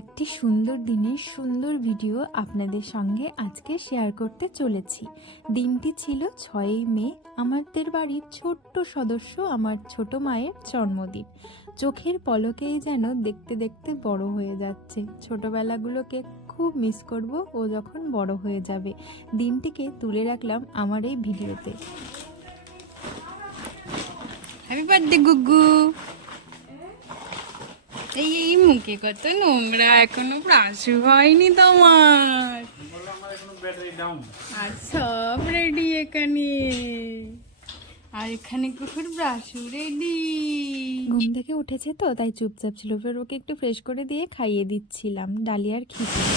একটি সুন্দর দিনের সুন্দর ভিডিও আপনাদের সঙ্গে আজকে শেয়ার করতে চলেছি। দিনটি ছিল 6ই মে। আমাদের বাড়ির ছোট্ট সদস্য আমার ছোট মায়ের জন্মদিন। চোখের পলকেই যেন দেখতে দেখতে বড় হয়ে যাচ্ছে। ছোটবেলাগুলোকে খুব মিস করব ও যখন বড় হয়ে যাবে। দিনটিকে তুলে রাখলাম আমার এই ভিডিওতে। Happy birthday Gugu. এই মুখে কত নোংরা, এখনো ব্রাশ হয়নি তোমার। আর সব রেডি এখানে, আর এখানে কুকুর ব্রাশও রেডি। ঘুম থেকে উঠেছে তো তাই চুপচাপ ছিল, ফের ওকে একটু ফ্রেশ করে দিয়ে খাইয়ে দিচ্ছিলাম ডালিয়ার খিচুড়ি।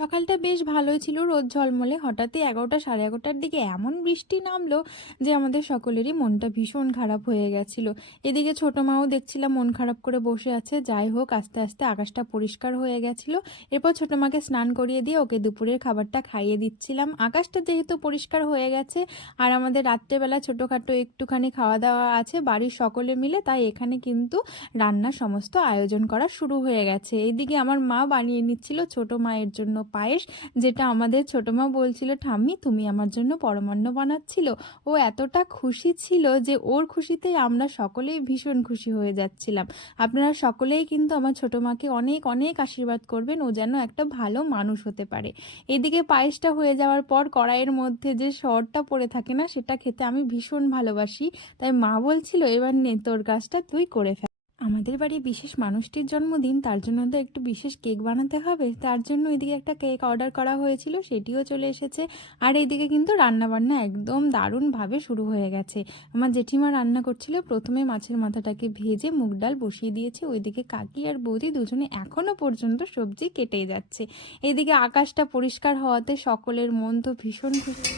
সকালটা বেশ ভালোই ছিল, রোদ ঝলমলে। হঠাৎই 11টা সাড়ে 11টার দিকে এমন বৃষ্টি নামলো যে আমাদের সকলেরই মনটা ভীষণ খারাপ হয়ে গেছিল। এদিকে ছোট মাও দেখছিলাম মন খারাপ করে বসে আছে। যাই হোক, আস্তে আস্তে আকাশটা পরিষ্কার হয়ে গেছিল। এরপর ছোট মাকে স্নান করিয়ে দিয়ে ওকে দুপুরের খাবারটা খাইয়ে দিচ্ছিলাম। আকাশটা যেহেতু পরিষ্কার হয়ে গেছে আর আমাদের রাত্রেবেলা ছোটোখাটো একটুখানি খাওয়া দাওয়া আছে বাড়ির সকলে মিলে, তাই এখানে কিন্তু রান্নার সমস্ত আয়োজন করা শুরু হয়ে গেছে। এইদিকে আমার মা বানিয়ে নিচ্ছিল ছোট মায়ের জন্য পায়েস, যেটা আমাদের ছোট মা বলছিল ঠাম্মি তুমি আমার জন্য পরমান্ন বানাচ্ছিল। ও এতটা খুশি ছিল যে ওর খুশিতে আমরা সকলেই ভীষণ খুশি হয়ে যাচ্ছিলাম। আপনারা সকলেই কিন্তু আমার ছোট মাকে অনেক অনেক আশীর্বাদ করবেন, ও যেন একটা ভালো মানুষ হতে পারে। এদিকে পায়েসটা হয়ে যাওয়ার পর কড়াইয়ের মধ্যে যে সরটা পড়ে থাকে না, সেটা খেতে আমি ভীষণ ভালোবাসি। তাই মা বলছিল এবার নে তোর কাজটা তুই করে ফেল। আমাদের বাড়ি বিশেষ মানুষটির জন্মদিন, তার জন্য তো একটু বিশেষ কেক বানাতে হবে। তার জন্য এদিকে একটা কেক অর্ডার করা হয়েছিল, সেটিও চলে এসেছে। আর এইদিকে কিন্তু রান্নাবান্না একদম দারুণভাবে শুরু হয়ে গেছে। আমার জেঠিমা রান্না করছিল, প্রথমে মাছের মাথাটাকে ভেজে মুগ ডাল বসিয়ে দিয়েছে। ওইদিকে কাকি আর বৌদি দুজনে এখনও পর্যন্ত সবজি কেটেই যাচ্ছে। এইদিকে আকাশটা পরিষ্কার হওয়াতে সকলের মন তো ভীষণ খুশি।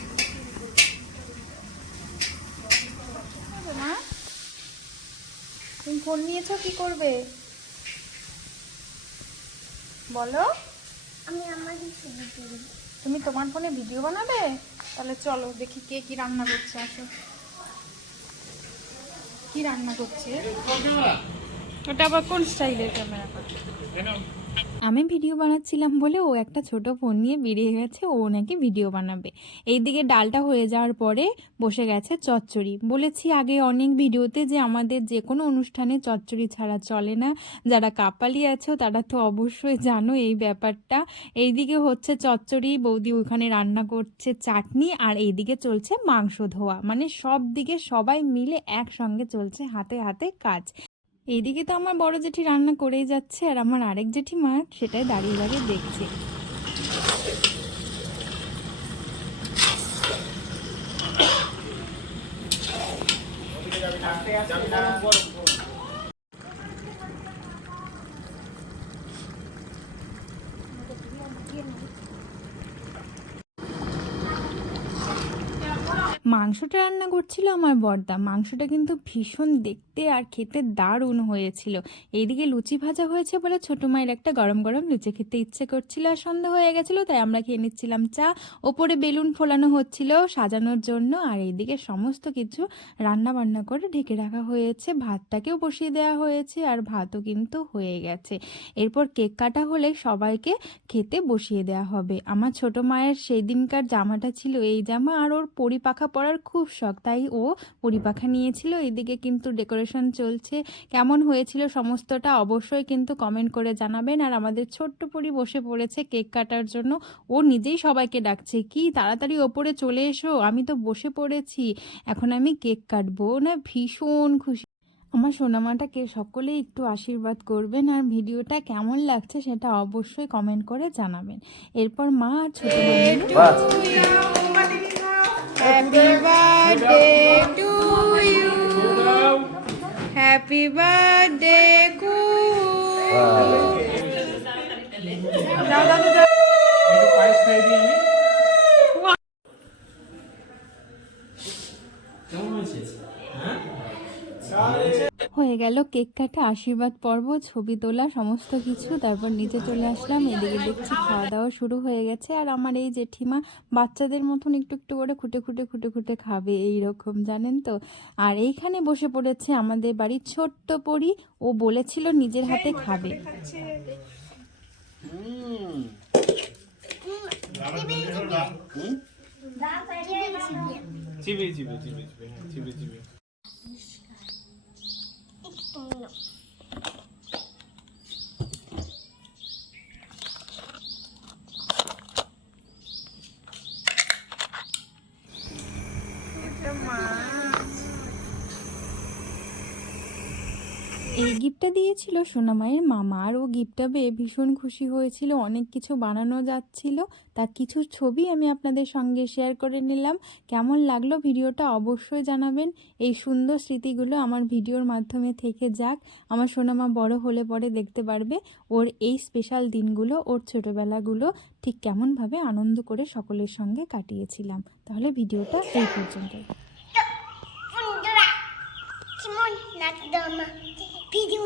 তুমি ফোন নিয়েছো, কি করবে বলো? তুমি তোমার ফোনে ভিডিও বানাবে? তাহলে চলো দেখি কে কি রান্না করছে। আসো, কি রান্না করছে? ওটা আবার কোন স্টাইলের ক্যামেরা? আমি ভিডিও বানাচ্ছিলাম বলে ও একটা ছোট ফোন নিয়ে বেরিয়ে গেছে, ও নাকি ভিডিও বানাবে। এইদিকে ডালটা হয়ে যাওয়ার পরে বসে গেছে চচ্চড়ি। বলেছি আগে অনেক ভিডিওতে যে আমাদের যে কোনো অনুষ্ঠানে চচ্চড়ি ছাড়া চলে না। যারা কাপালি আছো তারা তো অবশ্যই জানো এই ব্যাপারটা। এইদিকে হচ্ছে চচ্চড়ি, বৌদি ওখানে রান্না করছে চাটনি, আর এইদিকে চলছে মাংস ধোয়া। মানে সব দিকে সবাই মিলে একসঙ্গে চলছে হাতে হাতে কাজ। এইদিকে তো আমার বড় জেঠি রান্না করেই যাচ্ছে, আর আমার আরেক জেঠিমা সেটাই দাঁড়িয়ে দাঁড়িয়ে দেখছে। মাংসটা রান্না করছিল আমার বড়দা। মাংসটা কিন্তু ভীষণ দেখতে আর খেতে দারুণ হয়েছিল। এইদিকে লুচি ভাজা হয়েছে বলে ছোট মায়ের একটা গরম গরম লুচি খেতে ইচ্ছে করছিল, আর সন্ধ্যা হয়ে গেছিলো তাই আমরা খেয়ে নিচ্ছিলাম চা। ওপরে বেলুন ফোলানো হচ্ছিল সাজানোর জন্য, আর এইদিকে সমস্ত কিছু রান্না বান্না করে ঢেকে রাখা হয়েছে। ভাতটাকেও বসিয়ে দেওয়া হয়েছে, আর ভাতও কিন্তু হয়ে গেছে। এরপর কেক কাটা হলে সবাইকে খেতে বসিয়ে দেওয়া হবে। আমার ছোট মায়ের সেই দিনকার জামাটা ছিল এই জামা, আর ওর পরিপাখা পরার খুব শখ, তাই ও পরিপাখা নিয়েছিল। এদিকে কিন্তু ডেকোরেশন চলছে। কেমন হয়েছিল সমস্তটা অবশ্যই কিন্তু কমেন্ট করে জানাবেন। আর আমাদের ছোট্ট পরি বসে পড়েছে কেক কাটার জন্য। ও নিজেই সবাইকে ডাকছে, কি তাড়াতাড়ি ওপরে চলে এসো, আমি তো বসে পড়েছি, এখন আমি কেক কাটবো। না ভীষণ খুশি। আমার সোনামাটাকে সকলেই একটু আশীর্বাদ করবেন, আর ভিডিওটা কেমন লাগছে সেটা অবশ্যই কমেন্ট করে জানাবেন। এরপর মা আর ছোট happy birthday to you, happy birthday to হয়ে গেল কেক কাটা, আশীর্বাদ পর্ব, ছবি তোলা, সমস্ত কিছু। তারপর নিচে চলে আসলাম। এদিকে দেখছি খাওয়া দাওয়া শুরু হয়ে গেছে। আর আমার এই জেঠিমা বাচ্চাদের মতন একটু একটু করে খুঁটে খুঁটে খুঁটে খুঁটে খাবে, এই রকম, জানেন তো। আর এইখানে বসে পড়েছে আমাদের বাড়ির ছোট্ট পরি। ও বলেছিল নিজের হাতে খাবে। চিবি চিবি চিবি চিবি চিবি। এই গিফটটা দিয়েছিল সোনামায়ের মামা, আর ও গিফটটা পেয়ে ভীষণ খুশি হয়েছিল। অনেক কিছু বানানো যাচ্ছিল, তার কিছু ছবি আমি আপনাদের সঙ্গে শেয়ার করে নিলাম। কেমন লাগলো ভিডিওটা অবশ্যই জানাবেন। এই সুন্দর স্মৃতিগুলো আমার ভিডিওর মাধ্যমে থেকে যাক। আমার সোনামা বড় হলে পরে দেখতে পারবে ওর এই স্পেশাল দিনগুলো, ওর ছোটোবেলাগুলো ঠিক কেমনভাবে আনন্দ করে সকলের সঙ্গে কাটিয়েছিলাম। তাহলে ভিডিওটা এই পর্যন্তই। Bunda, Simon, nak dama, video